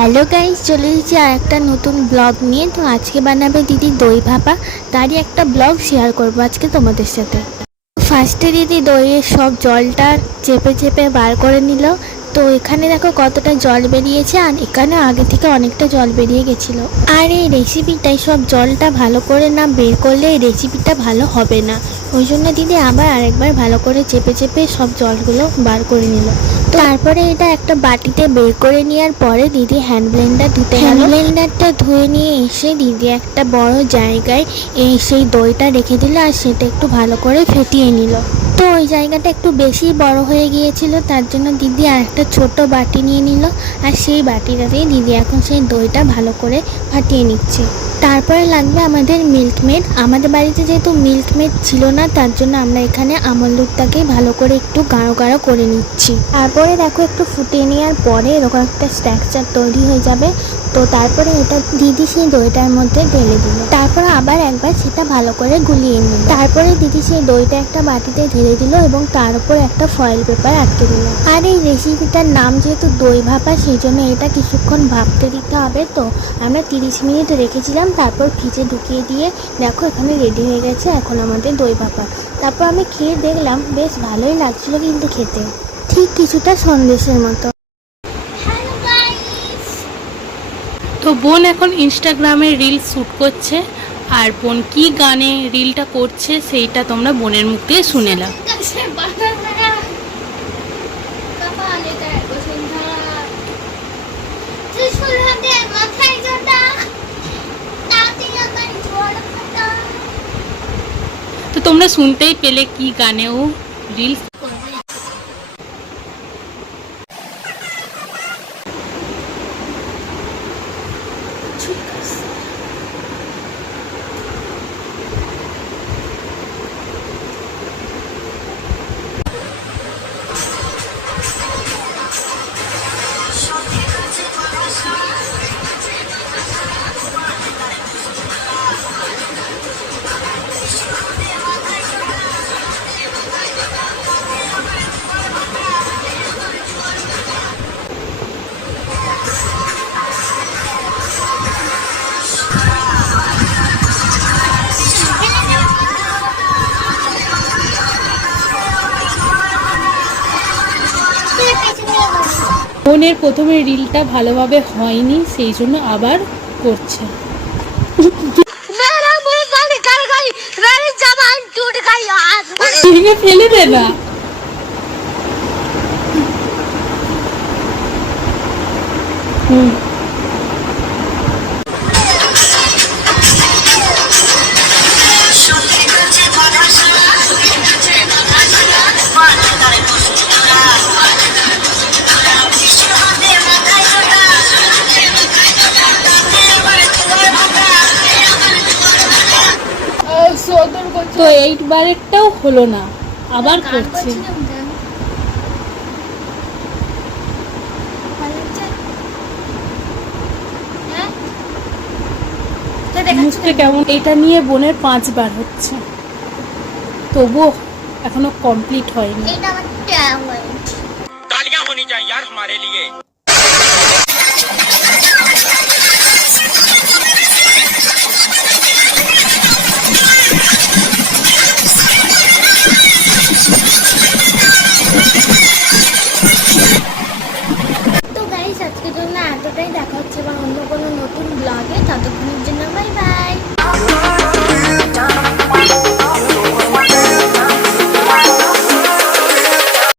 Hello guys চলে এসেছি আর একটা নতুন ব্লগ নিয়ে। তো আজকে বানাবে দিদি দই ভাপা। তারই একটা ব্লগ শেয়ার করব আজকে তোমাদের সাথে। ফার্স্টে দিদি দইয়ের সব জলটা চেপে চেপে বার করে নিল। তো এখানে দেখো কতটা জল বেরিয়েছে আর এখানে আগে থেকে অনেকটা জল বেরিয়ে গেছিল। আর এই রেসিপিটাই সব জলটা ভালো করে না বের করলে এই রেসিপিটা ভালো হবে না। ওই জন্য দিদি আবার আরেকবার ভালো করে চেপে চেপে সব জলগুলো বার করে নিল। তো তারপরে এটা একটা বাটিতে বের করে নেওয়ার পরে দিদি হ্যান্ড ব্লেন্ডার ধুতে হ্যান্ড ব্লেন্ডারটা ধুয়ে নিয়ে এসে দিদি একটা বড় জায়গায় এই সেই দইটা রেখে দিল আর সেটা একটু ভালো করে ফেটিয়ে নিল। তো ওই জায়গাটা একটু বেশি বড় হয়ে গিয়েছিল, তার জন্য দিদি আর একটা ছোট বাটি নিয়ে নিল। আর সেই বাটিটাতেই দিদি এখন সেই দইটা ভালো করে ফাটিয়ে নিচ্ছে। তারপরে লাগবে আমাদের মিল্কমেড আমাদের বাড়িতে যেহেতু মিল্কমেড ছিল না, তার জন্য আমরা এখানে আমল দুধটাকেই ভালো করে একটু গাঢ় গাঢ় করে নিচ্ছি। তারপরে দেখো একটু ফুটিয়ে নেওয়ার পরে এরকম একটা স্ট্রাকচার তৈরি হয়ে যাবে। তো তারপরে এটা দিদি সেই দইটার মধ্যে ঢেলে দিল। তারপরে আবার একবার সেটা ভালো করে গুলিয়ে নিল। তারপরে দিদি সেই দইটা একটা বাটিতে ঢেলে দিল এবং তার উপর একটা ফয়েল পেপার আটকে দিল। আর এই রেসিপিটার নাম যেহেতু দই ভাপা, সেই জন্য এটা কিছুক্ষণ ভাপতে দিতে হবে তো। আমরা তিরিশ মিনিট রেখেছিলাম, তারপর ফ্রিজে ঢুকিয়ে দিয়ে দেখো এখানে রেডি হয়ে গেছে এখন আমাদের দই ভাপা। তারপর আমি খেয়ে দেখলাম, বেশ ভালোই লাগছিল কিন্তু খেতে। ঠিক কিছুটা সন্দেশের মতো। তো বোন এখন ইনস্টাগ্রামে রিল শ্যুট করছে, আর বোন কি গানে রিলটা করছে সেইটা তোমরা বোনের মুখ দিয়ে শুনে নাও। তো তোমরা শুনতেই পেলে কি গানে ও রিল ফোনের প্রথমে রিলটা ভালোভাবে হয়নি সেই জন্য আবার করছে। ভেঙে ফেলে দে হুম। এইট বারেরটাও হলো না আবার করছে মুখটা কেমন? এটা নিয়ে বোনের পাঁচবার হচ্ছে। তবুও এখনও কমপ্লিট হয়নি।